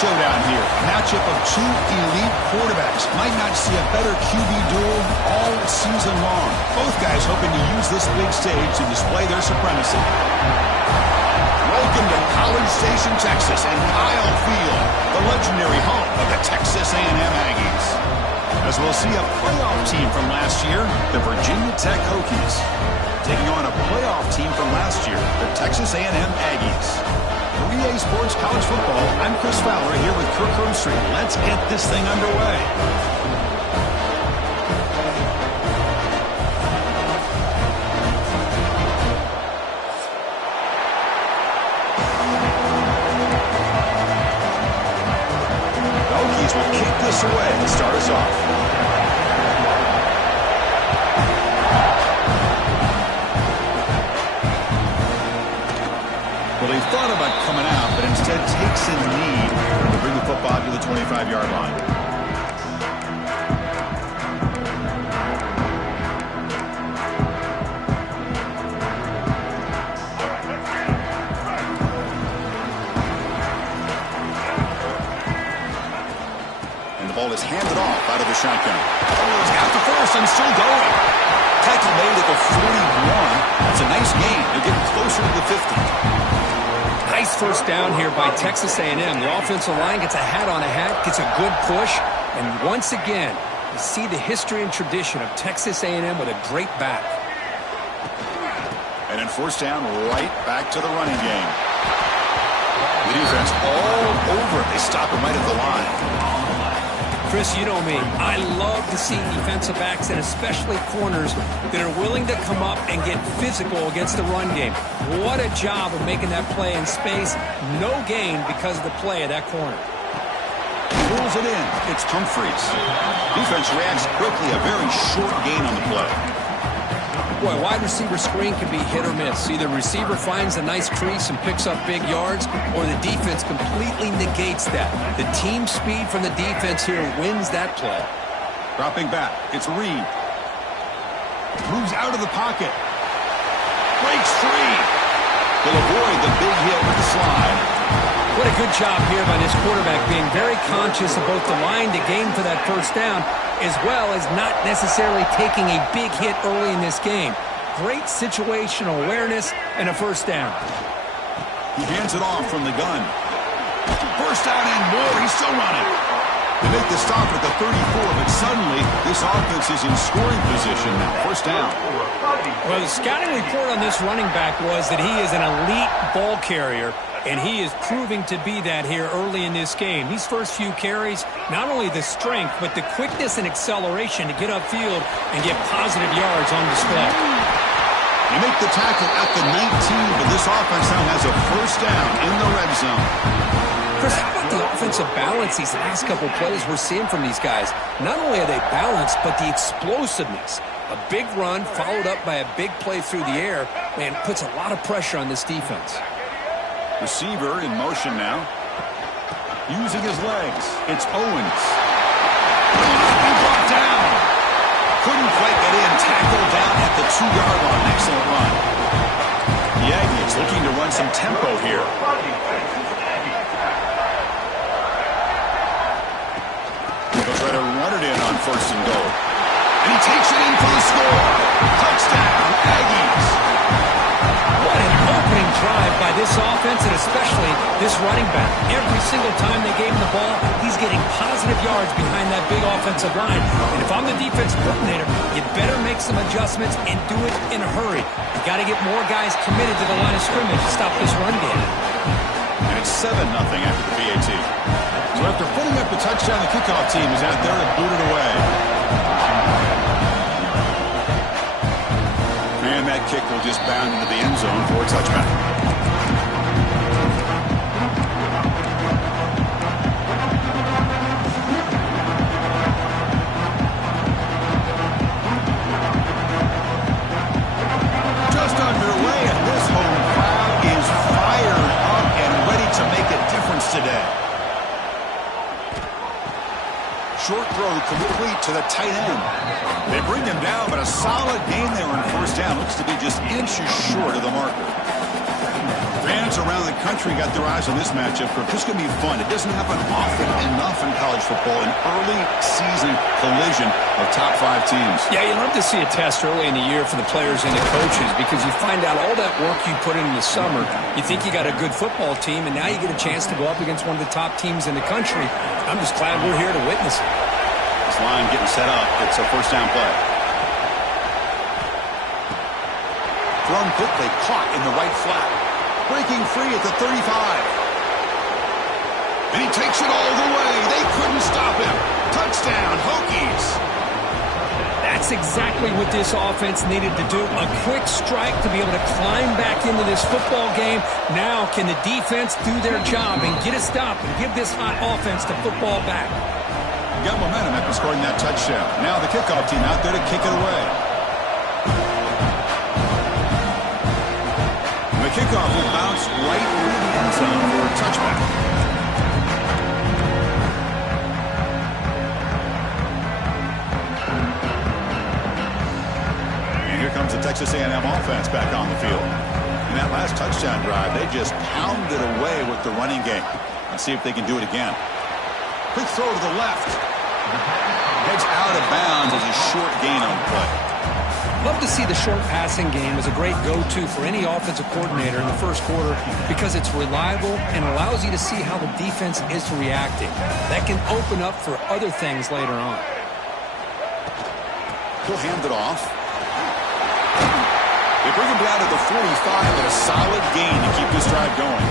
showdown here. A matchup of two elite quarterbacks. Might not see a better QB duel all season long. Both guys hoping to use this big stage to display their supremacy. Welcome to College Station, Texas, and Kyle Field, the legendary home of the Texas A&M Aggies. As we'll see a playoff team from last year, the Virginia Tech Hokies, taking on a playoff team from last year, the Texas A&M Aggies. For EA Sports College Football, I'm Chris Fowler here with Kirk Herbstreit. Let's get this thing underway. The Hokies will kick this away to start us off. Well, he thought about coming out, but instead takes a knee to bring the football to the 25-yard line. And the ball is handed off out of the shotgun. Oh, he's got the first and still going. Tackle made at the 41. That's a nice gain. They're getting closer to the 50. Nice first down here by Texas A&M. The offensive line gets a hat on a hat, gets a good push, and once again, you see the history and tradition of Texas A&M with a great back. And then first down, right back to the running game. The defense all over it. They stop him right at the line. Chris, you know me. I love to see defensive backs and especially corners that are willing to come up and get physical against the run game. What a job of making that play in space. No gain because of the play of that corner. Pulls it in. It's Humphreys. Defense reacts quickly. A very short gain on the play. Boy, wide receiver screen can be hit or miss. Either receiver finds a nice crease and picks up big yards, or the defense completely negates that. The team speed from the defense here wins that play. Dropping back. It's Reed. Moves out of the pocket. Breaks free. He'll avoid the big hit with the slide. What a good job here by this quarterback, being very conscious of both the line to gain for that first down, as well as not necessarily taking a big hit early in this game. Great situational awareness and a first down. He hands it off from the gun. First down and more. He's still running. They make the stop at the 34, but suddenly this offense is in scoring position now. First down. Well, the scouting report on this running back was that he is an elite ball carrier, and he is proving to be that here early in this game. These first few carries, not only the strength, but the quickness and acceleration to get upfield and get positive yards on display. You make the tackle at the 19, but this offense now has a first down in the red zone. Chris, how about the offensive balance these last couple plays we're seeing from these guys? Not only are they balanced, but the explosiveness. A big run followed up by a big play through the air, man, puts a lot of pressure on this defense. Receiver in motion now. Using his legs. It's Owens. Will not be brought down. Couldn't quite get in. Tackled down at the 2-yard line. Excellent run. The Aggies looking to run some tempo here. They'll try to run it in on first and goal. And he takes it in for the score. Touchdown, Aggies. What an opening drive by this offense, and especially this running back. Every single time they gave him the ball, he's getting positive yards behind that big offensive line. And if I'm the defense coordinator, you better make some adjustments and do it in a hurry. You got to get more guys committed to the line of scrimmage to stop this run game. And it's 7-0 after the PAT. So after putting up the touchdown, the kickoff team is out there to boot it away. And that kick will just bound into the end zone for a touchback. Just underway, and this home crowd is fired up and ready to make a difference today. Short throw complete to the tight end. They bring him down, but a solid gain there on first down. Looks to be just inches short of the marker. Fans around the country got their eyes on this matchup. This is going to be fun. It doesn't happen often enough in college football. An early season collision of top 5 teams. Yeah, you love to see a test early in the year for the players and the coaches because you find out all that work you put in the summer. You think you got a good football team, and now you get a chance to go up against one of the top teams in the country. I'm just glad we're here to witness it. This line getting set up. It's a first down play. Thrown quickly, caught in the right flat. Breaking free at the 35. And he takes it all the way. They couldn't stop him. Touchdown, Hokies. That's exactly what this offense needed to do. A quick strike to be able to climb back into this football game. Now can the defense do their job and get a stop and give this hot offense the football back? Got momentum after scoring that touchdown. Now the kickoff team out there to kick it away. The kickoff will bounce right through the end zone for a touchback. And here comes the Texas A&M offense back on the field. In that last touchdown drive, they just pounded away with the running game. Let's see if they can do it again. Quick throw to the left. Heads out of bounds as a short gain on the play. Love to see the short passing game as a great go-to for any offensive coordinator in the first quarter because it's reliable and allows you to see how the defense is reacting. That can open up for other things later on. He'll hand it off. They bring him down to the 45 and a solid gain to keep this drive going.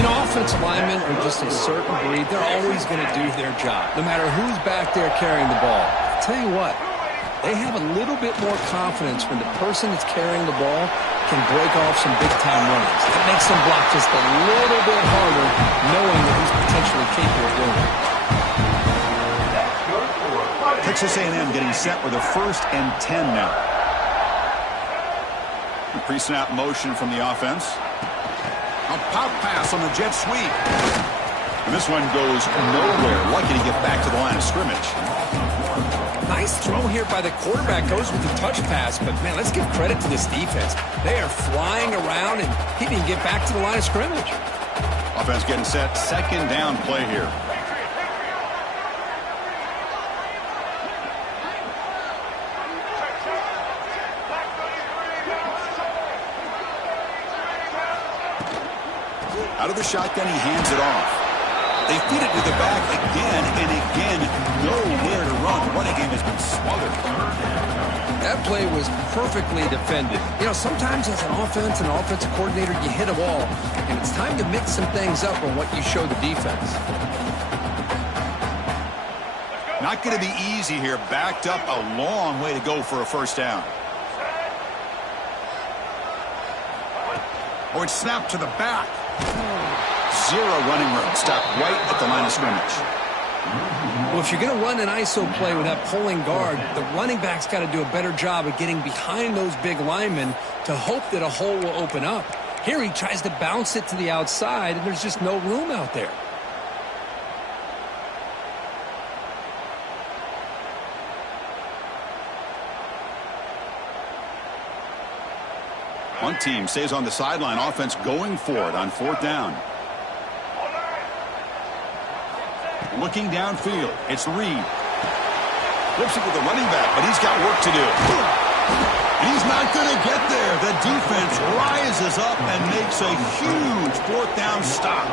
You know, offensive linemen are just a certain breed. They're always going to do their job, no matter who's back there carrying the ball. I'll tell you what. They have a little bit more confidence when the person that's carrying the ball can break off some big-time runs. It makes them block just a little bit harder, knowing that he's potentially capable of doing it. Texas A&M getting set with a 1st and 10 now. A pre-snap motion from the offense. A pop pass on the jet sweep. And this one goes nowhere. Lucky to get back to the line of scrimmage. Nice throw here by the quarterback. Goes with the touch pass, but man, let's give credit to this defense. They are flying around, and he didn't get back to the line of scrimmage. Offense getting set. 2nd down play here. Out of the shotgun, he hands it off. They feed it to the back again and again. Nowhere to run. Running game has been smothered. That play was perfectly defended. You know, sometimes as an offensive coordinator, you hit a wall, and it's time to mix some things up on what you show the defense. Not going to be easy here. Backed up a long way to go for a 1st down. Or it's snapped to the back. Zero running room. Stop right at the line of scrimmage. Well, if you're going to run an ISO play with that pulling guard, the running back's got to do a better job of getting behind those big linemen to hope that a hole will open up. Here he tries to bounce it to the outside, and there's just no room out there. One team stays on the sideline. Offense going for it on 4th down. Looking downfield. It's Reed. Flips it with the running back, but he's got work to do. And he's not going to get there. The defense rises up and makes a huge 4th down stop.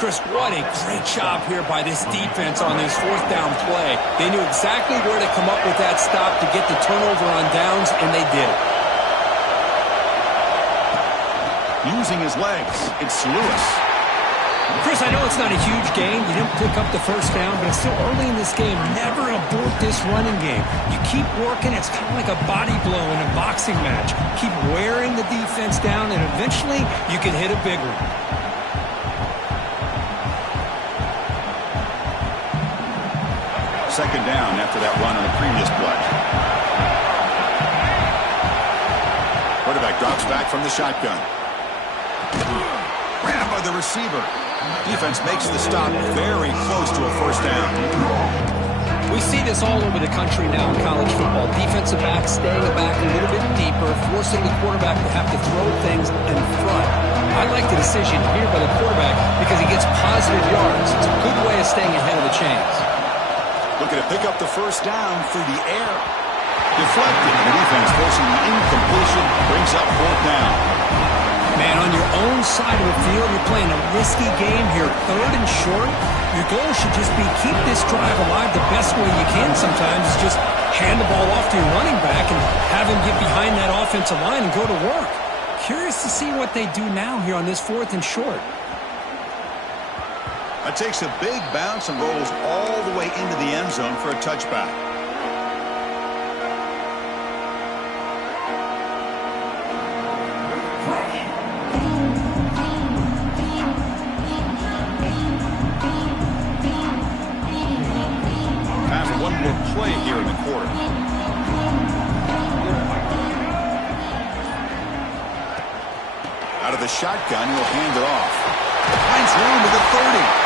Chris, what a great job here by this defense on this 4th down play. They knew exactly where to come up with that stop to get the turnover on downs, and they did it. Using his legs, it's Lewis. Chris, I know it's not a huge gain. You didn't pick up the 1st down, but it's still early in this game. Never abort this running game. You keep working. It's kind of like a body blow in a boxing match. Keep wearing the defense down, and eventually you can hit a big one. Second down after that run on the previous play. Quarterback drops back from the shotgun. Grabbed by the receiver. Defense makes the stop very close to a 1st down. We see this all over the country now in college football. Defensive backs staying back a little bit deeper, forcing the quarterback to have to throw things in front. I like the decision here by the quarterback because he gets positive yards. It's a good way of staying ahead of the chains. Looking to pick up the first down through the air. Deflected, and the defense forcing the incompletion, brings up fourth down. Man, on your own side of the field, you're playing a risky game here, third and short. Your goal should just be keep this drive alive the best way you can sometimes. Is just hand the ball off to your running back and have him get behind that offensive line and go to work. Curious to see what they do now here on this fourth and short. That takes a big bounce and rolls all the way into the end zone for a touchback. Time for one more play here in the quarter. Out of the shotgun, he'll hand it off. Finds room with the 30.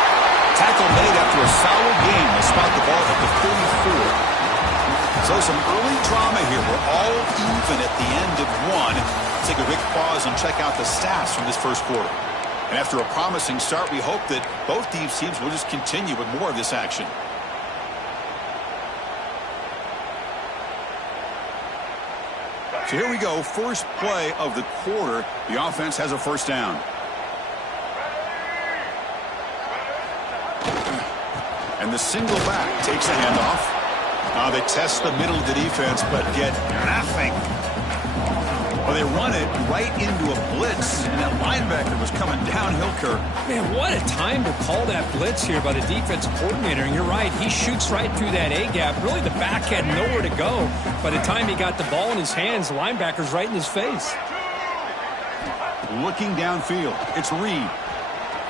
Tackle made after a solid game. They spot the ball at the 34. So some early drama here. We're all even at the end of one. Let's take a quick pause and check out the stats from this first quarter. And after a promising start, we hope that both these teams will just continue with more of this action. So here we go. First play of the quarter. The offense has a first down. And the single back takes the handoff. They test the middle of the defense, but get nothing. Well, they run it right into a blitz, and that linebacker was coming downhill, Kirk. Man, what a time to call that blitz here by the defensive coordinator. And you're right, he shoots right through that A-gap. Really, the back had nowhere to go. By the time he got the ball in his hands, the linebacker's right in his face. Looking downfield, it's Reed.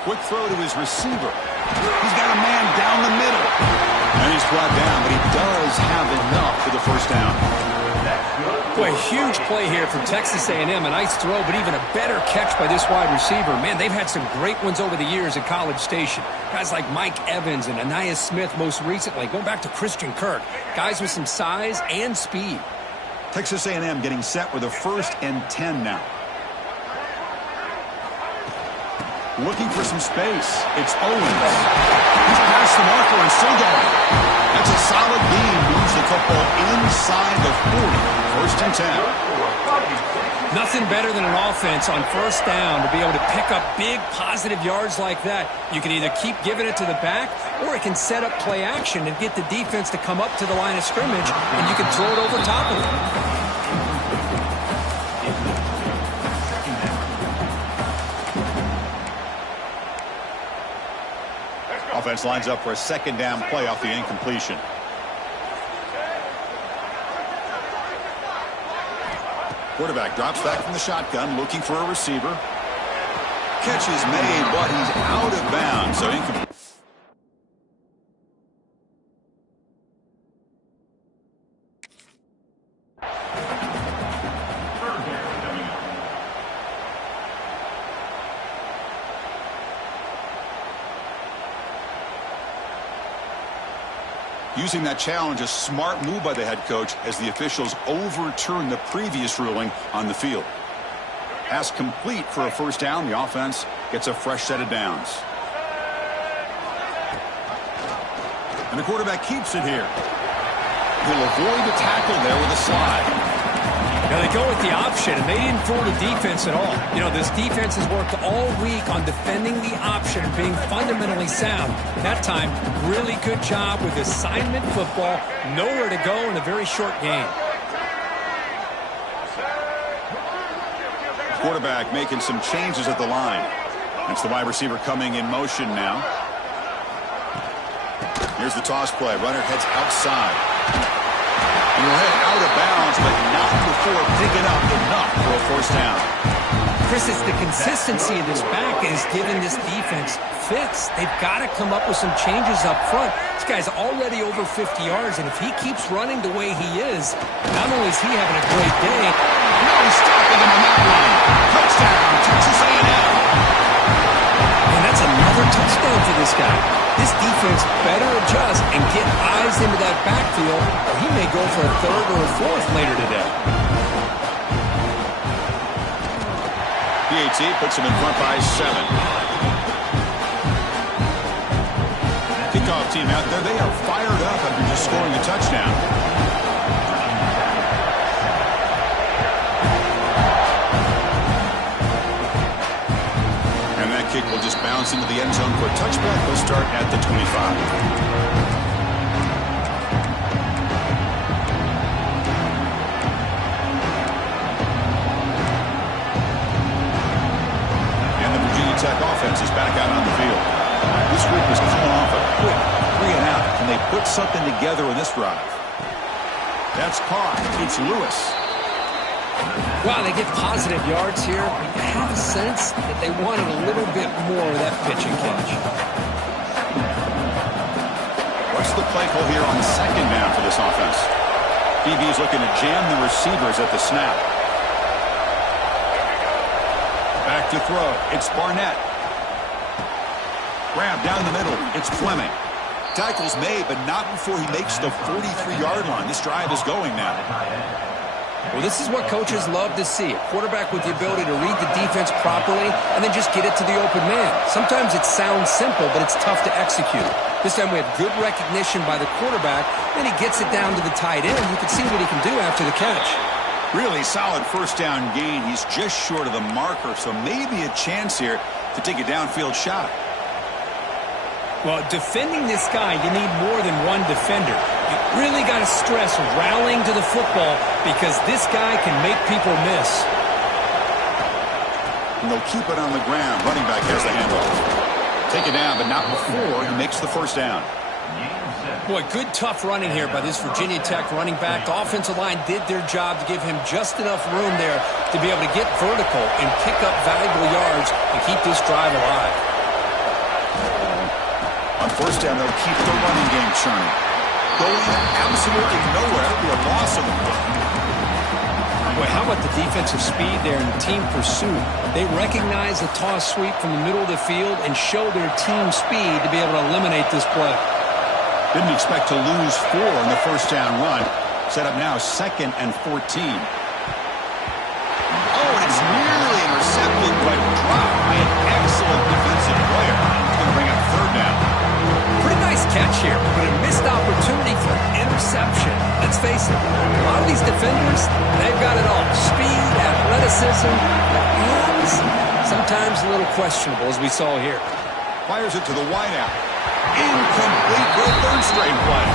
Quick throw to his receiver. He's got a man down the middle. And he's brought down, but he does have enough for the first down. Boy, huge play here from Texas A&M. A nice throw, but even a better catch by this wide receiver. Man, they've had some great ones over the years at College Station. Guys like Mike Evans and Ncaa Smith most recently. Going back to Christian Kirk. Guys with some size and speed. Texas A&M getting set with a 1st and 10 now. Looking for some space. It's Owens. He's past the marker and still got it. That's a solid gain. Moves the football inside the 40. 1st and 10. Nothing better than an offense on first down to be able to pick up big positive yards like that. You can either keep giving it to the back, or it can set up play action and get the defense to come up to the line of scrimmage, and you can throw it over top of it. Offense lines up for a 2nd down play off the incompletion. Quarterback drops back from the shotgun, looking for a receiver. Catch is made, but he's out of bounds, so incomplete. Using that challenge, a smart move by the head coach as the officials overturn the previous ruling on the field. Pass complete for a first down. The offense gets a fresh set of downs. And the quarterback keeps it here. He'll avoid the tackle there with a slide. Now they go with the option, and they didn't fool the defense at all. You know, this defense has worked all week on defending the option and being fundamentally sound. That time, really good job with assignment football. Nowhere to go in a very short game. Quarterback making some changes at the line. It's the wide receiver coming in motion now. Here's the toss play. Runner heads outside. And he'll head out of bounds, but not before picking up enough for a first down. Chris, it's the consistency of this back is giving this defense fits. They've got to come up with some changes up front. This guy's already over 50 yards, and if he keeps running the way he is, not only is he having a great day, no stopping him on that one. Touchdown, Texas A&M. And that's another touchdown for this guy. This defense better adjust and get eyes into that backfield, or he may go for a 3rd or a 4th later today. PAT puts them in front by 7. Kickoff team out there. They are fired up after just scoring a touchdown. And that kick will just bounce into the end zone for a touchback. They'll start at the 25. Tech offense is back out on the field. This group is coming off a quick 3 and out. Can they put something together in this drive? That's caught. It's Lewis. Wow, they get positive yards here. You have a sense that they wanted a little bit more of that pitch and catch. What's the play call here on 2nd down for this offense? DB's looking to jam the receivers at the snap. Back to throw. It's Barnett. Grab down the middle. It's Fleming. Tackle's made, but not before he makes the 43-yard line. This drive is going now. Well, this is what coaches love to see. A quarterback with the ability to read the defense properly and then just get it to the open man. Sometimes it sounds simple, but it's tough to execute. This time we have good recognition by the quarterback. Then he gets it down to the tight end. You can see what he can do after the catch. Really solid first down gain. He's just short of the marker, so maybe a chance here to take a downfield shot. Well, defending this guy, you need more than one defender. You really got to stress rallying to the football because this guy can make people miss. And they'll keep it on the ground. Running back has the handoff. Take it down, but not before he makes the first down. Boy, good tough running here by this Virginia Tech running back. The offensive line did their job to give him just enough room there to be able to get vertical and pick up valuable yards and keep this drive alive. On first down, they'll keep the running game churning. Going absolutely nowhere. That'll be a loss of the play. Boy, how about the defensive speed there in the team pursuit? They recognize the toss sweep from the middle of the field and show their team speed to be able to eliminate this play. Didn't expect to lose 4 in the first down run. Set up now 2nd and 14. Oh, and it's nearly intercepted, but dropped by an excellent defensive player. It's going to bring up 3rd down. Pretty nice catch here, but a missed opportunity for an interception. Let's face it, a lot of these defenders, they've got it all. Speed, athleticism, and sometimes a little questionable, as we saw here. Fires it to the wideout. Incomplete for a 3rd straight play.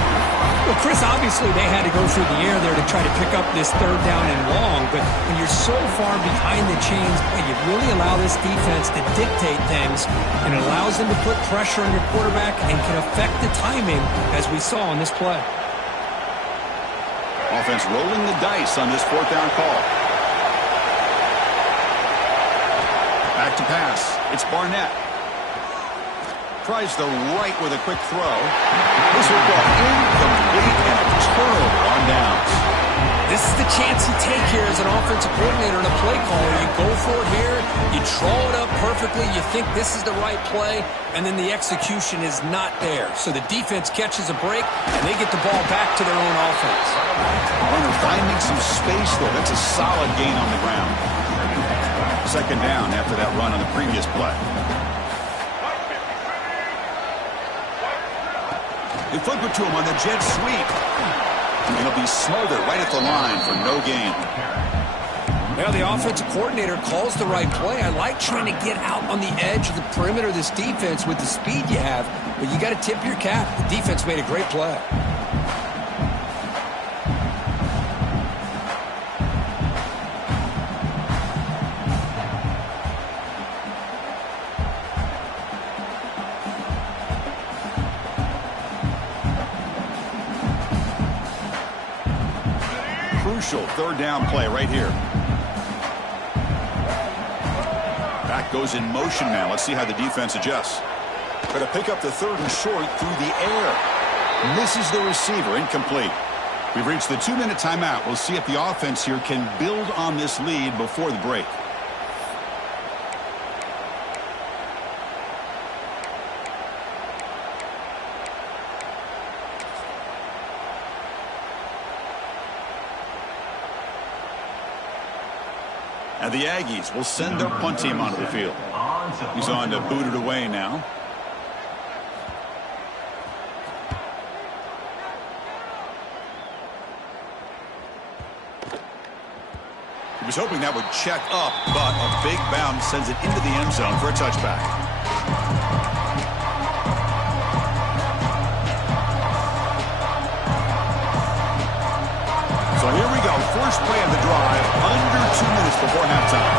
Well, Chris, obviously they had to go through the air there to try to pick up this 3rd down and long, but when you're so far behind the chains, you really allow this defense to dictate things, and it allows them to put pressure on your quarterback and can affect the timing, as we saw on this play. Offense rolling the dice on this 4th down call. Back to pass. It's Barnett. Tries the right with a quick throw. This will go incomplete and a turnover on downs. This is the chance you take here as an offensive coordinator and a play caller. You go for it here, you draw it up perfectly, you think this is the right play, and then the execution is not there. So the defense catches a break, and they get the ball back to their own offense. Runner finding some space, though. That's a solid gain on the ground. 2nd down after that run on the previous play. They flip it to him on the jet sweep. And he'll be smothered right at the line for no gain. Well, the offensive coordinator calls the right play. I like trying to get out on the edge of the perimeter of this defense with the speed you have, but you got to tip your cap. The defense made a great play. Crucial 3rd down play right here. Back goes in motion now. Let's see how the defense adjusts. Going to pick up the 3rd and short through the air. Misses the receiver. Incomplete. We've reached the 2-minute timeout. We'll see if the offense here can build on this lead before the break. And the Aggies will send their punt team onto the field. He's on to boot it away now. He was hoping that would check up, but a big bounce sends it into the end zone for a touchback. So here we go. First play of the drive, under 2 minutes before halftime.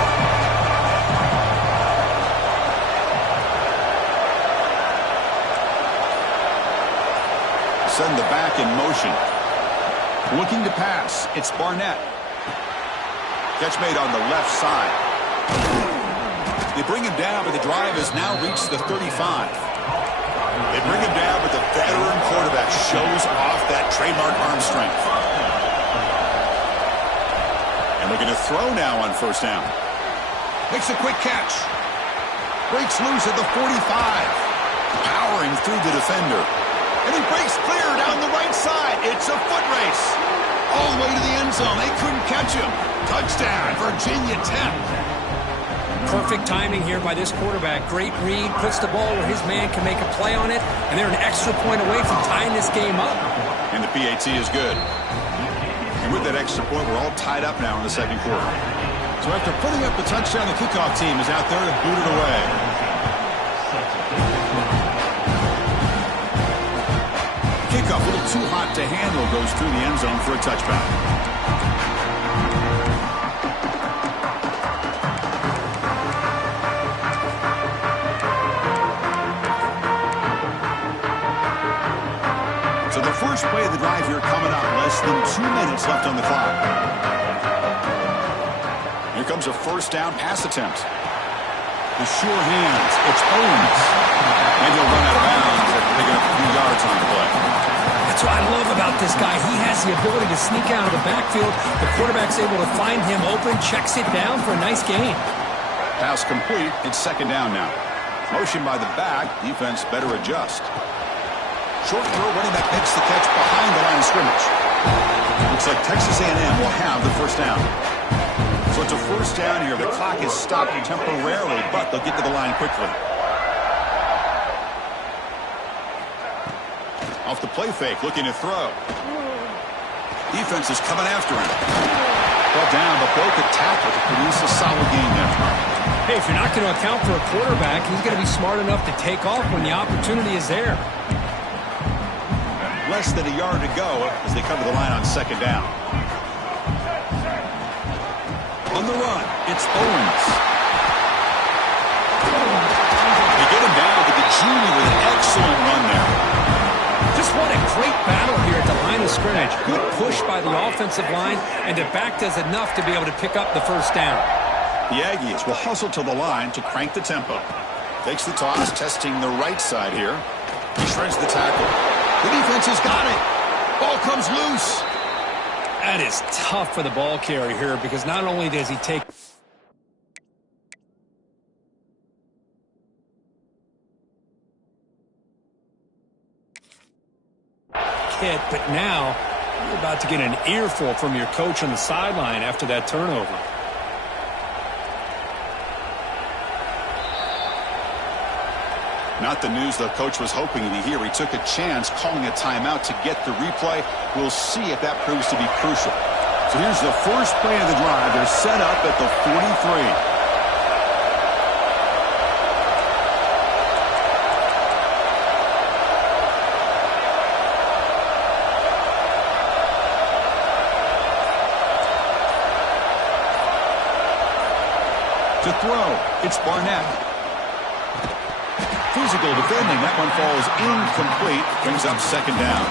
Send the back in motion. Looking to pass. It's Barnett. Catch made on the left side. They bring him down, but the drive has now reached the 35. They bring him down, but the veteran quarterback shows off that trademark arm strength. And looking to throw now on first down. Makes a quick catch. Breaks loose at the 45. Powering through the defender. And he breaks clear down the right side. It's a foot race. All the way to the end zone. They couldn't catch him. Touchdown, Virginia Tech. Perfect timing here by this quarterback. Great read. Puts the ball where his man can make a play on it. And they're an extra point away from tying this game up. And the PAT is good. And with that extra point, we're all tied up now in the second quarter. So after putting up the touchdown, the kickoff team is out there to boot it away. Kickoff, a little too hot to handle, goes through the end zone for a touchback. So the first play of the drive here coming up, less than 2 minutes left on the clock. Here comes a first down pass attempt. The sure hands, it's Owens. And he'll run out of bounds after picking up a few yards on the play. That's what I love about this guy. He has the ability to sneak out of the backfield. The quarterback's able to find him open, checks it down for a nice gain. Pass complete. It's second down now. Motion by the back. Defense better adjust. Short throw, running back makes the catch behind the line of scrimmage. Looks like Texas A&M will have the first down. So it's a first down here. The clock is stopped temporarily, but they'll get to the line quickly. Off the play fake, looking to throw. Defense is coming after him. Ball down, but broke a tackle to produce a solid gain there. Hey, if you're not going to account for a quarterback, he's going to be smart enough to take off when the opportunity is there. Less than a yard to go as they come to the line on second down. On the run, it's Owens. They get him down, but the junior with an excellent run there. Just what a great battle here at the line of scrimmage. Good push by the offensive line, and the back does enough to be able to pick up the first down. The Aggies will hustle to the line to crank the tempo. Takes the toss, testing the right side here. He shreds the tackle. The defense has got it. Ball comes loose. That is tough for the ball carrier here because not only does he take hit, but now you're about to get an earful from your coach on the sideline after that turnover. Not the news the coach was hoping to hear. He took a chance calling a timeout to get the replay. We'll see if that proves to be crucial. So here's the first play of the drive. They're set up at the 43. To throw, it's Barnett. Physical defending. That one falls incomplete. Brings up second down.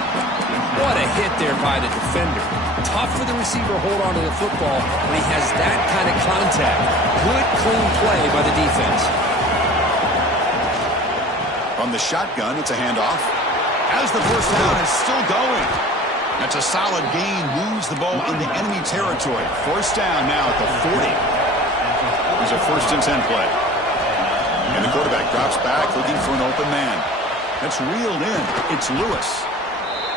What a hit there by the defender. Tough for the receiver to hold on to the football when he has that kind of contact. Good, clean play by the defense. From the shotgun, it's a handoff. As the first down is still going. That's a solid gain. Moves the ball into enemy territory. First down now at the 40. There's a first and 10 play. And the quarterback drops back looking for an open man. That's reeled in. It's Lewis.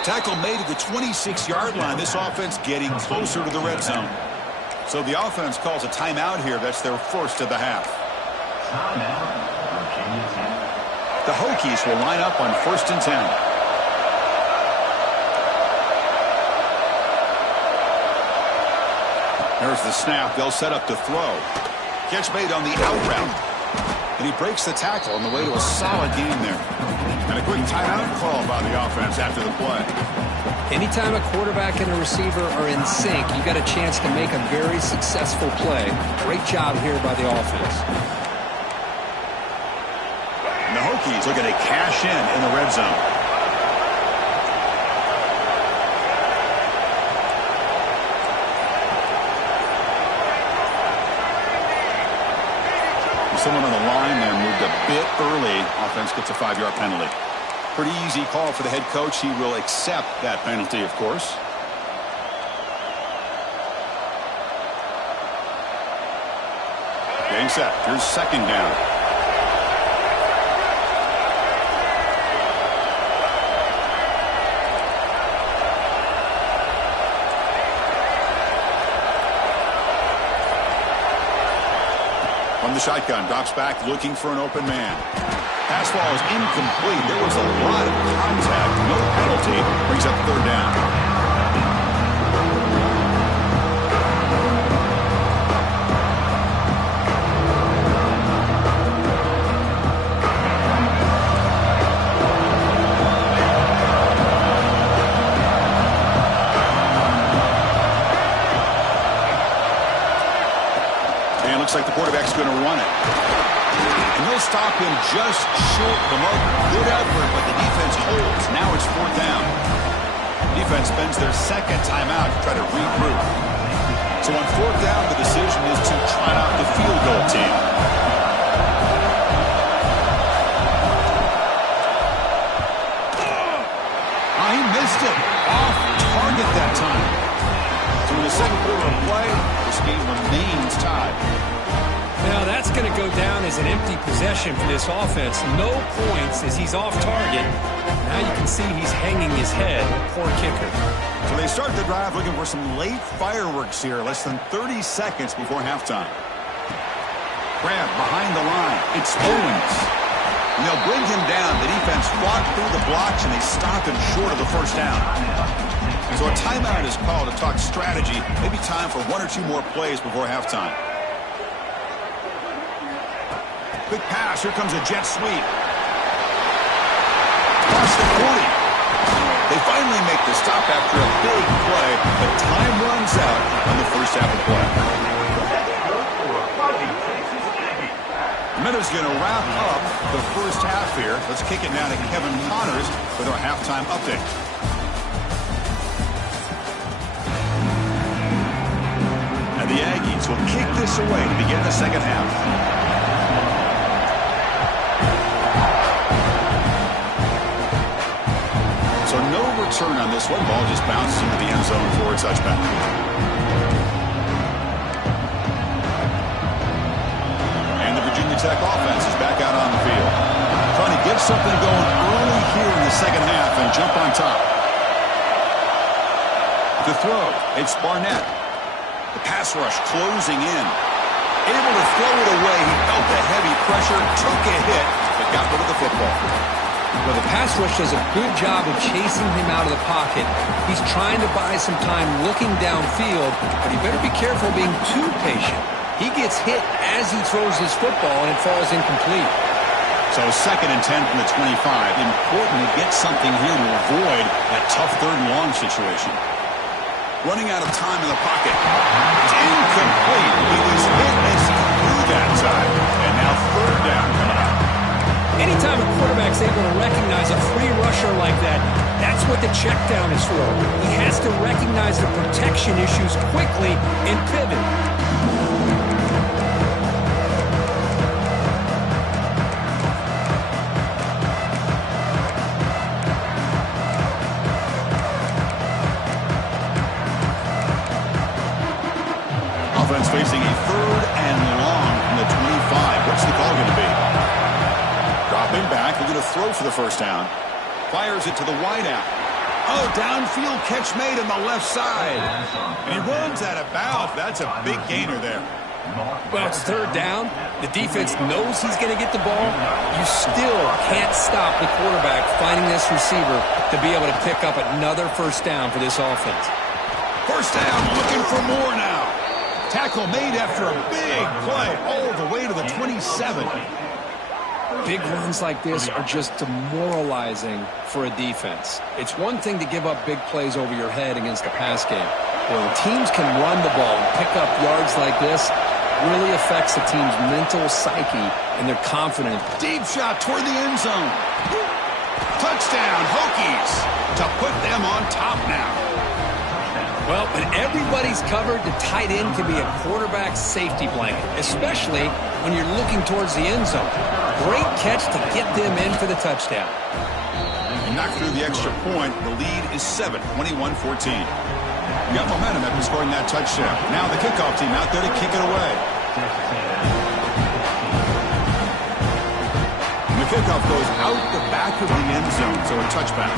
Tackle made at the 26-yard line. This offense getting closer to the red zone. So the offense calls a timeout here. That's their first of the half. The Hokies will line up on 1st and 10. There's the snap. They'll set up to throw. Catch made on the out route. And he breaks the tackle on the way to a solid game there. And a quick timeout call by the offense after the play. Anytime a quarterback and a receiver are in sync, you got a chance to make a very successful play. Great job here by the offense. And the Hokies looking to cash in the red zone. Someone on the line there moved a bit early. Offense gets a 5-yard penalty. Pretty easy call for the head coach. He will accept that penalty, of course. Getting set. Here's 2nd down. From the shotgun, drops back, looking for an open man. Pass ball is incomplete. There was a lot of contact. No penalty. Brings up 3rd down. And looks like the quarterback's going to run it. And they'll stop him just short of the mark. Good effort, but the defense holds. Now it's 4th down. Defense spends their 2nd timeout to try to regroup. So on 4th down, the decision is to try out the field goal team. Oh, he missed it. Off target that time. So in the 2nd quarter of play, this game remains tied. Now that's going to go down as an empty possession for this offense. No points as he's off target. Now you can see he's hanging his head. Poor kicker. So they start the drive looking for some late fireworks here. Less than 30 seconds before halftime. Grab behind the line. It's Owens. And they'll bring him down. The defense fought through the blocks and they stop him short of the 1st down. So a timeout is called to talk strategy. Maybe time for 1 or 2 more plays before halftime. Quick pass. Here comes a jet sweep. Across the 40. They finally make the stop after a big play, but time runs out on the 1st half of play. The Meadows going to wrap up the 1st half here. Let's kick it now to Kevin Connors with our halftime update. And the Aggies will kick this away to begin the 2nd half. So no return on this one. Ball just bounces into the end zone for a touchback. And the Virginia Tech offense is back out on the field. Trying to get something going early here in the 2nd half and jump on top. The throw, it's Barnett. The pass rush closing in. Able to throw it away. He felt the heavy pressure, took a hit, but got rid of the football. Well, the pass rush does a good job of chasing him out of the pocket. He's trying to buy some time looking downfield, but he better be careful being too patient. He gets hit as he throws his football, and it falls incomplete. So 2nd and 10 from the 25. Important to get something here to avoid that tough 3rd and long situation. Running out of time in the pocket. It's incomplete. He was hit as he threw that time. And now 3rd down coming up. Anytime a quarterback's able to recognize a free rusher like that, that's what the check down is for. He has to recognize the protection issues quickly and pivot. Offense facing a 3rd and long from the 25. What's the call going to be? Dropping back, looking to throw for the 1st down. Fires it to the wideout. Oh, downfield catch made on the left side. And he runs out of bounds. That's a big gainer there. Well, it's third down. The defense knows he's going to get the ball. You still can't stop the quarterback finding this receiver to be able to pick up another first down for this offense. First down, looking for more now. Tackle made after a big play all the way to the 27. Big runs like this are just demoralizing for a defense. It's one thing to give up big plays over your head against the pass game. When teams can run the ball and pick up yards like this, really affects the team's mental psyche and their confidence. Deep shot toward the end zone. Touchdown, Hokies, to put them on top now. Well, when everybody's covered, the tight end can be a quarterback's safety blanket, especially when you're looking towards the end zone. Great catch to get them in for the touchdown. And knocked through the extra point. The lead is 7, 21-14. You got momentum after scoring that touchdown. Now the kickoff team out there to kick it away. And the kickoff goes out the back of the end zone, so a touchback.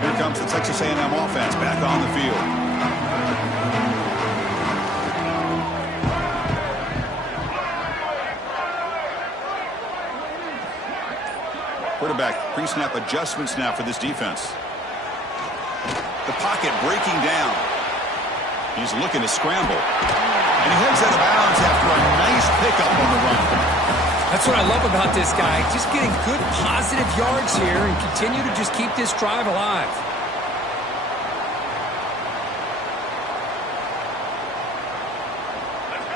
Here comes the Texas A&M offense back on the field. Quarterback pre-snap adjustments now for this defense. The pocket breaking down. He's looking to scramble. And he heads out of bounds after a nice pickup on the run. That's what I love about this guy. Just getting good positive yards here and continue to just keep this drive alive.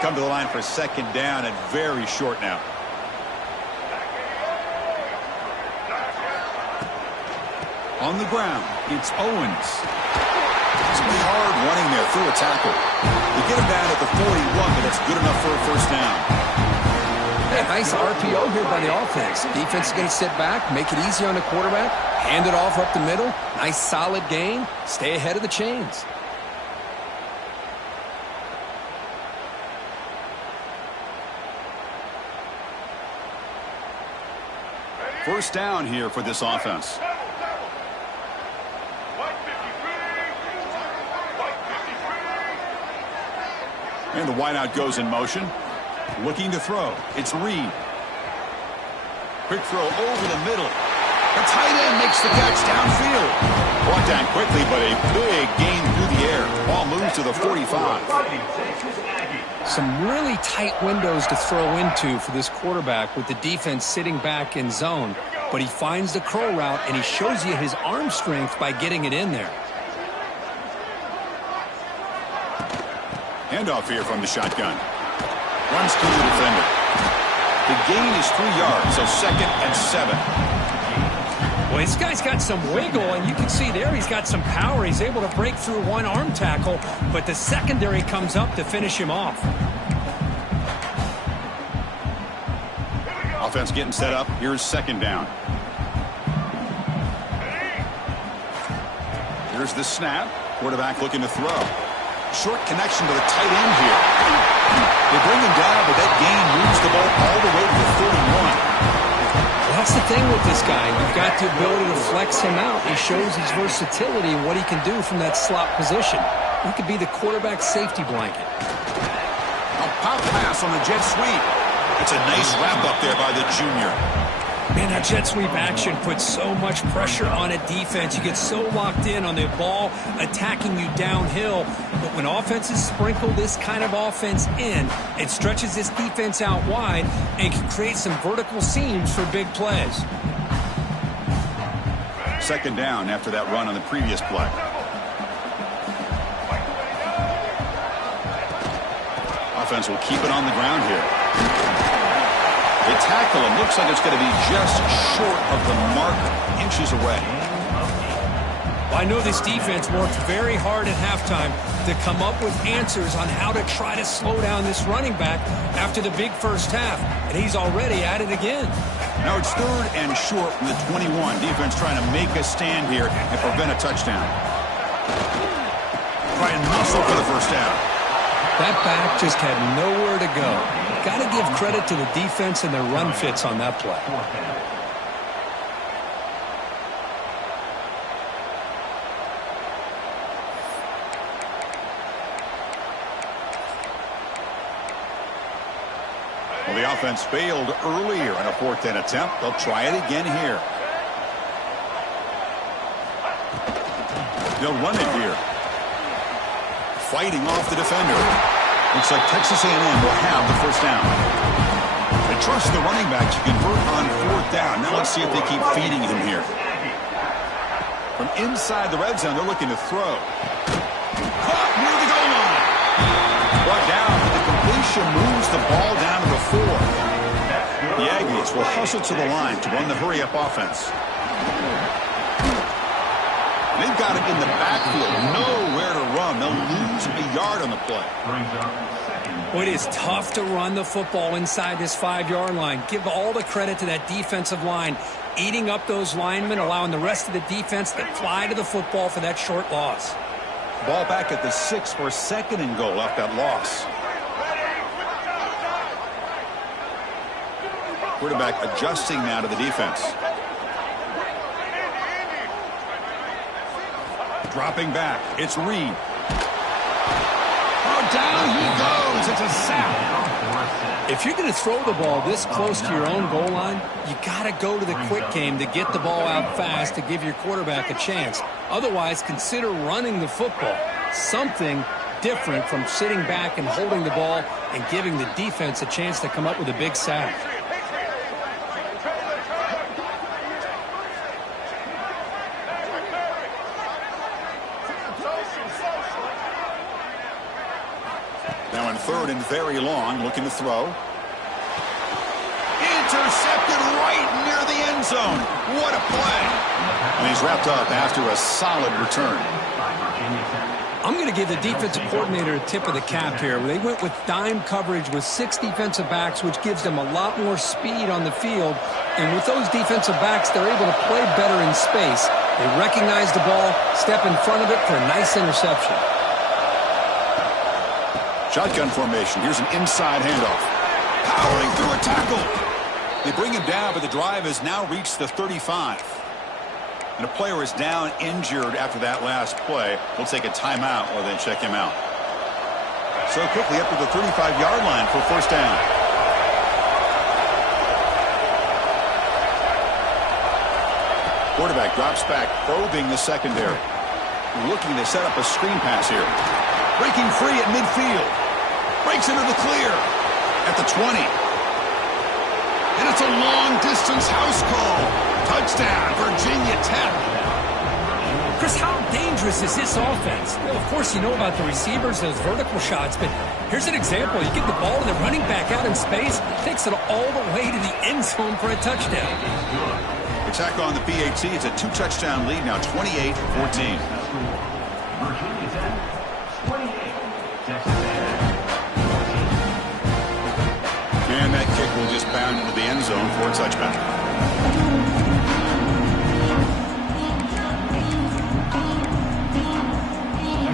Come to the line for a second down and very short now. On the ground, it's Owens. Some hard running there through a tackle. They get him down at the 41, but that's good enough for a first down. Yeah, nice RPO here by the offense. Defense is going to sit back, make it easy on the quarterback, hand it off up the middle. Nice solid gain. Stay ahead of the chains. First down here for this offense. And the wideout goes in motion. Looking to throw. It's Reed. Quick throw over the middle. The tight end makes the catch downfield. Brought down quickly, but a big gain through the air. Ball moves to the 45. Some really tight windows to throw into for this quarterback with the defense sitting back in zone. But he finds the curl route, and he shows you his arm strength by getting it in there. Handoff here from the shotgun. Runs through the defender. The gain is 3 yards, so 2nd and 7. Well, this guy's got some wiggle, and you can see there he's got some power. He's able to break through one arm tackle, but the secondary comes up to finish him off. Offense getting set up. Here's second down. Here's the snap. Quarterback looking to throw. Short connection to the tight end here. They bring him down, but that gain moves the ball all the way to the 31. Well, that's the thing with this guy. You've got the ability to flex him out. He shows his versatility and what he can do from that slot position. He could be the quarterback safety blanket. A pop pass on the jet sweep. It's a nice wrap up there by the junior. Man, that jet sweep action puts so much pressure on a defense. You get so locked in on the ball attacking you downhill. But when offenses sprinkle this kind of offense in, it stretches this defense out wide and can create some vertical seams for big plays. Second down after that run on the previous play. Offense will keep it on the ground here. They tackle him. Looks like it's going to be just short of the mark, inches away. Well, I know this defense worked very hard at halftime to come up with answers on how to try to slow down this running back after the big first half, and he's already at it again. Now it's 3rd and short from the 21. Defense trying to make a stand here and prevent a touchdown. Try and muscle for the first down. That back just had nowhere to go. Got to give credit to the defense and their run fits on that play. Well, the offense failed earlier in a 4th down attempt. They'll try it again here. They'll run it here. Fighting off the defender. Looks like Texas A&M will have the 1st down. They trust the running back to convert on 4th down. Now let's see if they keep feeding him here. From inside the red zone, they're looking to throw. Caught near the goal line. Brought down, but the completion moves the ball down to the 4. The Aggies will hustle to the line to run the hurry-up offense. They've got it in the backfield. Nowhere to run. They'll lose a yard on the play. Well, it is tough to run the football inside this 5-yard line. Give all the credit to that defensive line, eating up those linemen, allowing the rest of the defense to fly to the football for that short loss. Ball back at the 6 for 2nd and goal after that loss. Quarterback adjusting now to the defense. Dropping back. It's Reed. Oh, down he goes. It's a sack. If you're going to throw the ball this close to your own goal line, you got to go to the quick game to get the ball out fast to give your quarterback a chance. Otherwise, consider running the football. Something different from sitting back and holding the ball and giving the defense a chance to come up with a big sack. Now in 3rd and very long, looking to throw. Intercepted right near the end zone. What a play. And he's wrapped up after a solid return. I'm going to give the defensive coordinator a tip of the cap here. They went with dime coverage with 6 defensive backs, which gives them a lot more speed on the field. And with those defensive backs, they're able to play better in space. They recognize the ball, step in front of it for a nice interception. Shotgun formation. Here's an inside handoff. Powering through a tackle. They bring him down, but the drive has now reached the 35. And a player is down injured after that last play. We'll take a timeout or then check him out. So quickly up to the 35-yard line for 1st down. Quarterback drops back, probing the secondary. Looking to set up a screen pass here. Breaking free at midfield. Breaks into the clear at the 20. And it's a long-distance house call. Touchdown, Virginia Tech. Chris, how dangerous is this offense? Well, of course, you know about the receivers, those vertical shots, but here's an example. You get the ball and the running back out in space, takes it all the way to the end zone for a touchdown. Attack on the PAT. It's a 2-touchdown lead now, 28-14. And that kick will just bound into the end zone for a touchback.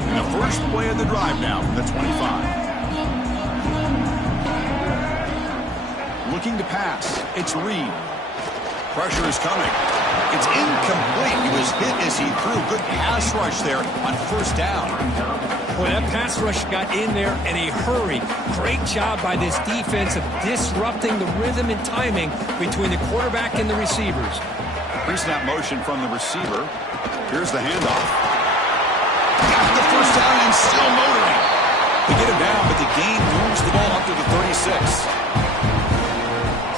And the first play of the drive now from the 25. Looking to pass. It's Reed. Pressure is coming. It's incomplete. He was hit as he threw. Good pass rush there on 1st down. Boy, that pass rush got in there in a hurry. Great job by this defense of disrupting the rhythm and timing between the quarterback and the receivers. Pre-snap motion from the receiver. Here's the handoff. Got the 1st down and still motoring. They get him down, but the gain moves the ball up to the 36.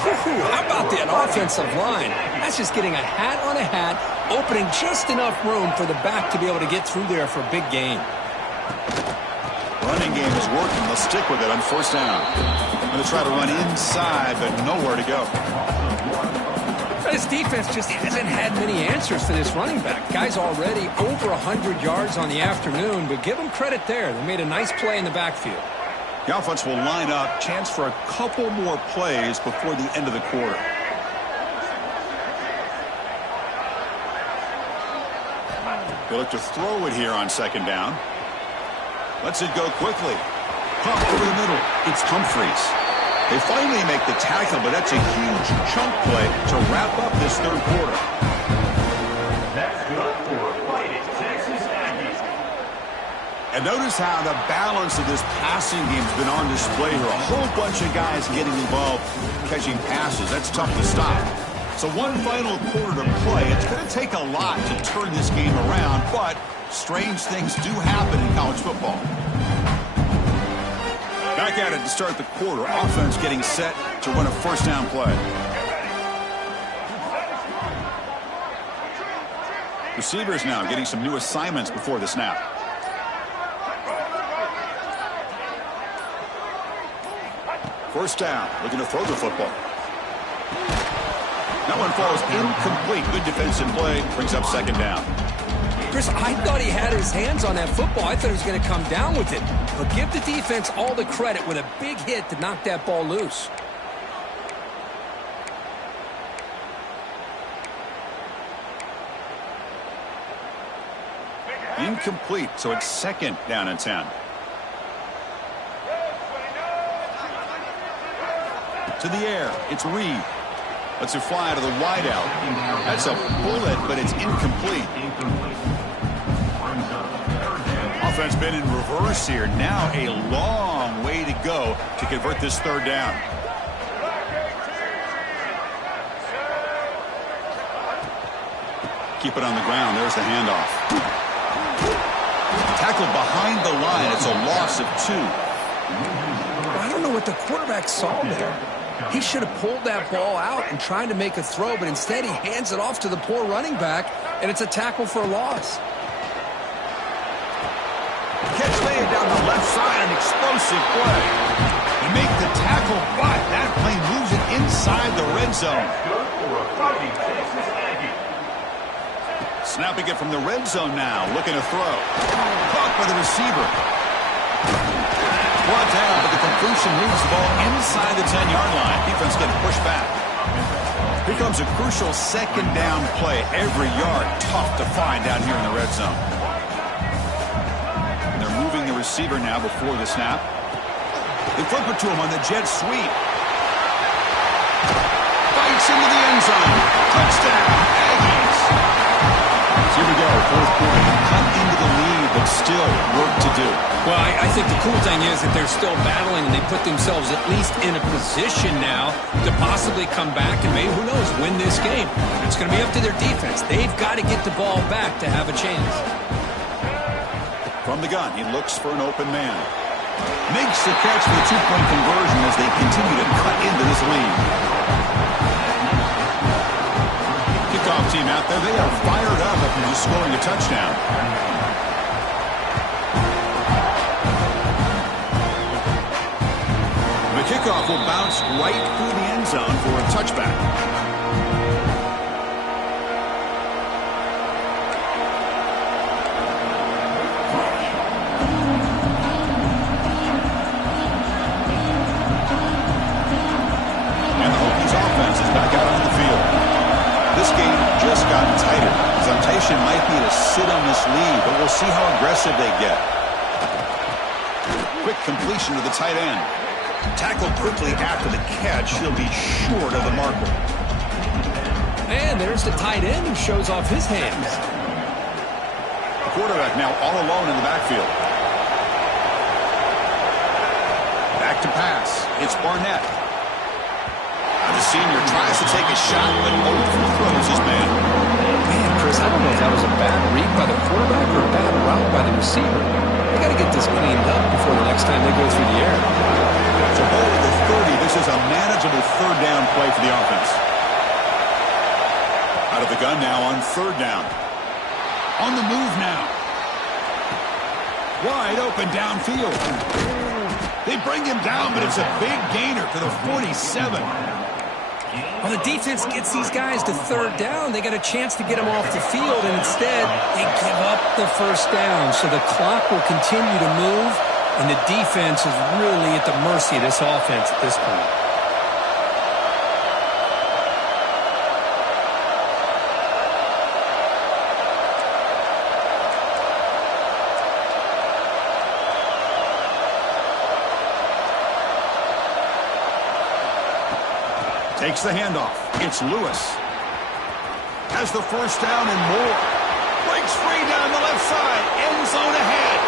How about that offensive line? That's just getting a hat on a hat, opening just enough room for the back to be able to get through there for a big gain. Running game is working. They'll stick with it on 1st down. Going to try to run inside, but nowhere to go. This defense just hasn't had many answers for this running back. Guy's already over 100 yards on the afternoon, but give them credit there. They made a nice play in the backfield. The offense will line up. Chance for a couple more plays before the end of the quarter. They look to throw it here on 2nd down. Lets it go quickly. Pump over the middle. It's Humphreys. They finally make the tackle, but that's a huge chunk play to wrap up this third quarter. That's good for Fighting Texas Aggies. And notice how the balance of this passing game has been on display here. A whole bunch of guys getting involved catching passes. That's tough to stop. So one final quarter to play. It's going to take a lot to turn this game around, but strange things do happen in college football. Back at it to start the quarter. Offense getting set to run a first down play. Receivers now getting some new assignments before the snap. First down, looking to throw the football. That one falls incomplete. Good defensive play, brings up second down. Chris, I thought he had his hands on that football. I thought he was going to come down with it. But give the defense all the credit with a big hit to knock that ball loose. Incomplete, so it's second down and 10. To the air, it's Reed. Lets it fly to the wideout. That's a bullet, but it's incomplete. Offense been in reverse here. Now a long way to go to convert this third down. Keep it on the ground. There's the handoff. Tackled behind the line. It's a loss of 2. I don't know what the quarterback saw there. He should have pulled that ball out and tried to make a throw, but instead he hands it off to the poor running back, and it's a tackle for a loss. Catch laid down the left side, an explosive play. They make the tackle, but that play moves it inside the red zone. Snapping it from the red zone now, looking to throw. Caught by the receiver. Brought down, but the completion moves the ball inside the 10-yard line. Defense getting pushed back. Here comes a crucial second down play. Every yard tough to find down here in the red zone. And they're moving the receiver now before the snap. They flip it to him on the jet sweep. Bites into the end zone. Touchdown, Aggies. Here we go, fourth quarter. Cut into the lead, but still work to do. Well, I think the cool thing is that they're still battling, and they put themselves at least in a position now to possibly come back and maybe, who knows, win this game. It's going to be up to their defense. They've got to get the ball back to have a chance. From the gun, he looks for an open man. Makes the catch for the two-point conversion as they continue to cut into this lead. Kickoff team out there, they are fired up after just scoring a touchdown. The kickoff will bounce right through the end zone for a touchback. And the Hokies offense is back out on the field. This game just got tighter. The temptation might be to sit on this lead, but we'll see how aggressive they get. Quick completion to the tight end. Tackled quickly after the catch. He'll be short of the marker. And there's the tight end who shows off his hands. The quarterback now all alone in the backfield. Back to pass. It's Barnett. The senior tries to take a shot, but overthrows his man. Man, Chris, I don't know if that was a bad read by the quarterback or a bad route by the receiver. They got to get this cleaned up before the next time they go through the air. So ball at the 30. This is a manageable third down play for the offense. Out of the gun now on third down. On the move now. Wide open downfield. They bring him down, but it's a big gainer to the 47. Well, the defense gets these guys to third down. They got a chance to get them off the field, and instead they give up the first down. So the clock will continue to move, and the defense is really at the mercy of this offense at this point. Takes the handoff. It's Lewis. Has the first down and more. Breaks free down the left side. End zone ahead.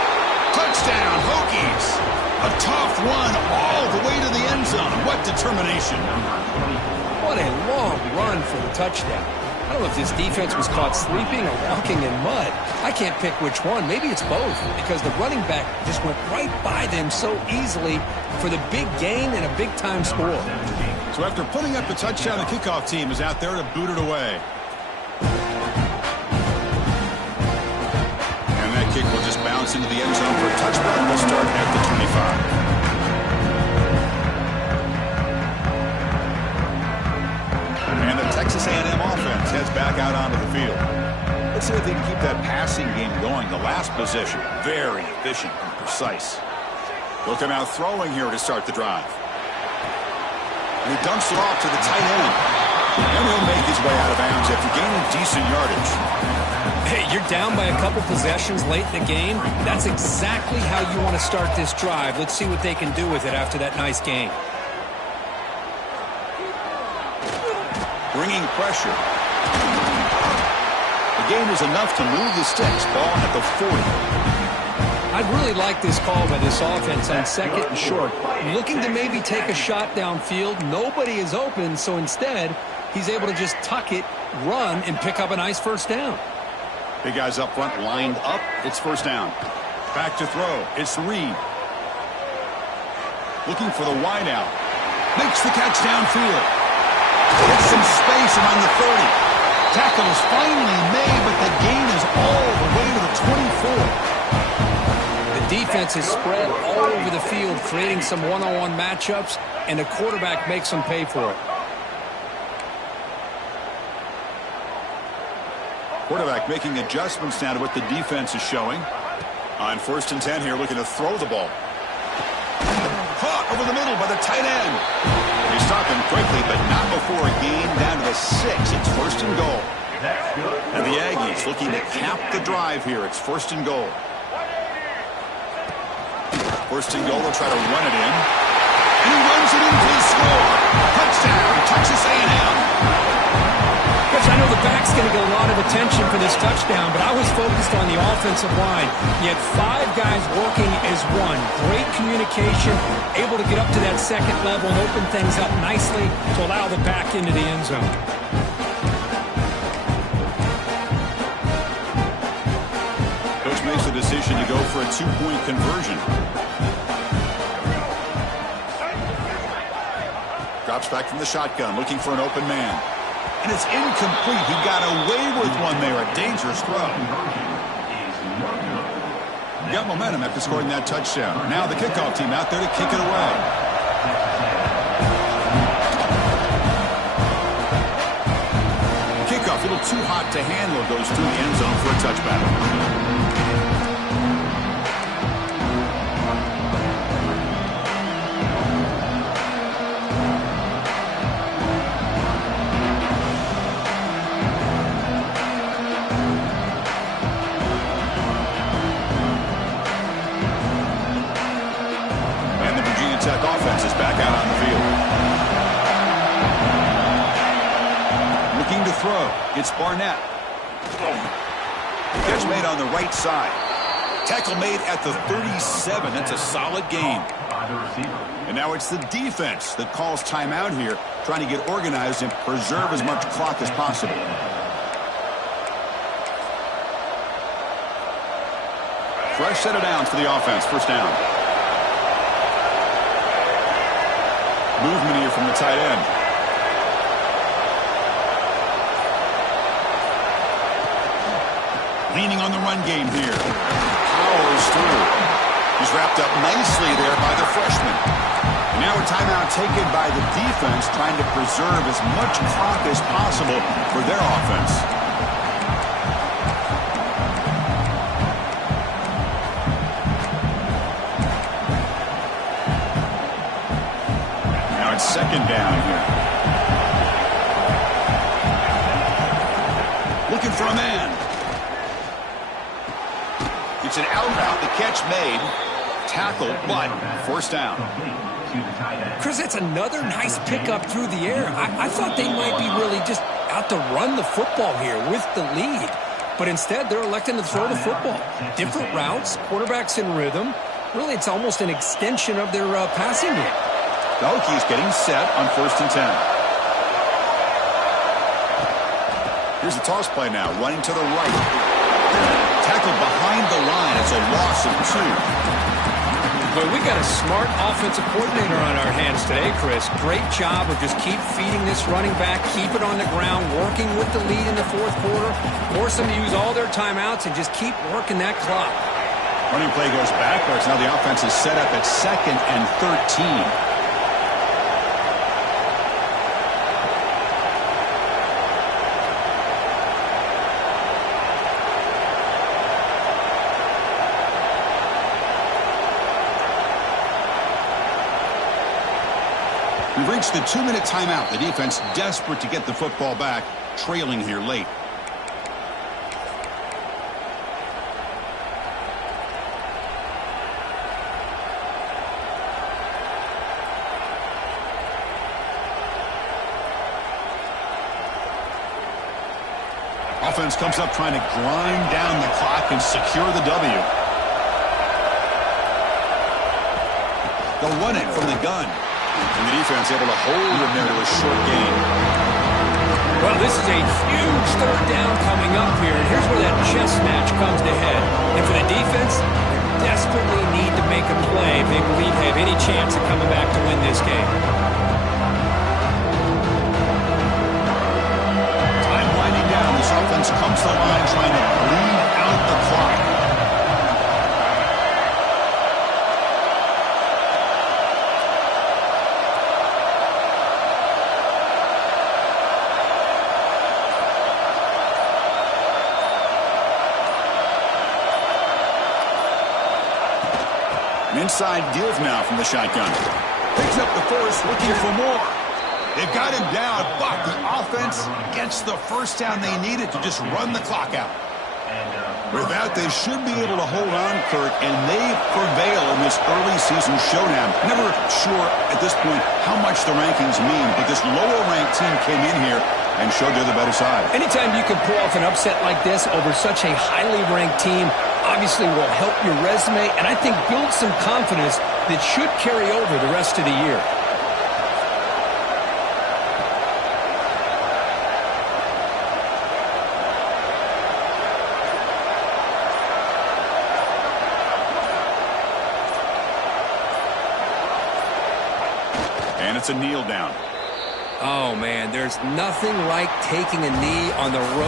Touchdown, Hokies. A tough run all the way to the end zone. What determination. What a long run for the touchdown. I don't know if this defense was caught sleeping or walking in mud. I can't pick which one. Maybe it's both, because the running back just went right by them so easily for the big gain and a big-time score. So after putting up the touchdown, the kickoff team is out there to boot it away. And that kick will just bounce into the end zone for a touchback. We'll start at the 25. And the Texas A&M offense heads back out onto the field. Let's see if they can keep that passing game going. The last possession, very efficient and precise. They'll come out throwing here to start the drive. And he dumps it off to the tight end. And he'll make his way out of bounds after gaining decent yardage. Hey, you're down by a couple possessions late in the game. That's exactly how you want to start this drive. Let's see what they can do with it after that nice game. Bringing pressure. The gain is enough to move the sticks. Ball at the 40. I'd really like this call by this offense on second and short. Looking to maybe take a shot downfield. Nobody is open, so instead, he's able to just tuck it, run, and pick up a nice first down. Big guys up front lined up. It's first down. Back to throw. It's Reed. Looking for the wide out. Makes the catch downfield. Gets some space around the 30. Tackle is finally made, but the gain is all the way to the 24. The defense is spread all over the field, creating some one-on-one matchups, and the quarterback makes them pay for it. Quarterback making adjustments now to what the defense is showing. On 1st and 10 here, looking to throw the ball. Caught over the middle by the tight end. They stop him quickly, but not before a gain down to the 6. It's 1st and goal. And the Aggies looking to cap the drive here. It's 1st and goal. 1st and goal, they'll try to run it in. And he runs it in for the score. Touchdown, Texas A&M. Coach, I know the back's going to get a lot of attention for this touchdown, but I was focused on the offensive line. You had 5 guys working as one. Great communication, able to get up to that second level and open things up nicely to allow the back into the end zone. Coach makes the decision to go for a 2-point conversion. Drops back from the shotgun, looking for an open man. And it's incomplete. He got away with one there. A dangerous throw. Got momentum after scoring that touchdown. Now the kickoff team out there to kick it away. Kickoff, a little too hot to handle. Goes through the end zone for a touchback. Offense is back out on the field. Looking to throw. It's Barnett. Catch made on the right side. Tackle made at the 37. That's a solid gain. And now it's the defense that calls timeout here, trying to get organized and preserve as much clock as possible. Fresh set of downs for the offense. First down. Movement here from the tight end. Leaning on the run game here. Powers through. He's wrapped up nicely there by the freshman. And now a timeout taken by the defense, trying to preserve as much clock as possible for their offense. Second down here. Looking for a man. It's an out route. The catch made. Tackled, but first down. Chris, that's another nice pickup through the air. I thought they might be really just out to run the football here with the lead. But instead, they're electing to throw the football. Different routes, quarterbacks in rhythm. Really, it's almost an extension of their passing game. The Hokies getting set on 1st and 10. Here's the toss play now, running to the right. Tackled behind the line. It's a loss of 2. But we got a smart offensive coordinator on our hands today, Chris. Great job of just keep feeding this running back, keep it on the ground, working with the lead in the 4th quarter, force them to use all their timeouts, and just keep working that clock. Running play goes backwards. Now the offense is set up at 2nd and 13. We've reached the 2-minute timeout. The defense desperate to get the football back, trailing here late. Offense comes up trying to grind down the clock and secure the W. They'll run it from the gun. And the defense able to hold him there to a short gain. Well, this is a huge 3rd down coming up here. And here's where that chess match comes to head. And for the defense, they desperately need to make a play if they believe they have any chance of coming back to win this game. Time winding down. This offense comes to the line trying to bleed out the clock. Inside give now from the shotgun. Picks up the first, looking for more. They've got him down, but the offense gets the first down they needed to just run the clock out. With that, they should be able to hold on, Kirk, and they prevail in this early season showdown. Never sure at this point how much the rankings mean, but this lower-ranked team came in here and showed they're the better side. Anytime you can pull off an upset like this over such a highly ranked team, obviously will help your resume, and I think build some confidence that should carry over the rest of the year. And it's a kneel down. Oh, man, there's nothing like taking a knee on the road.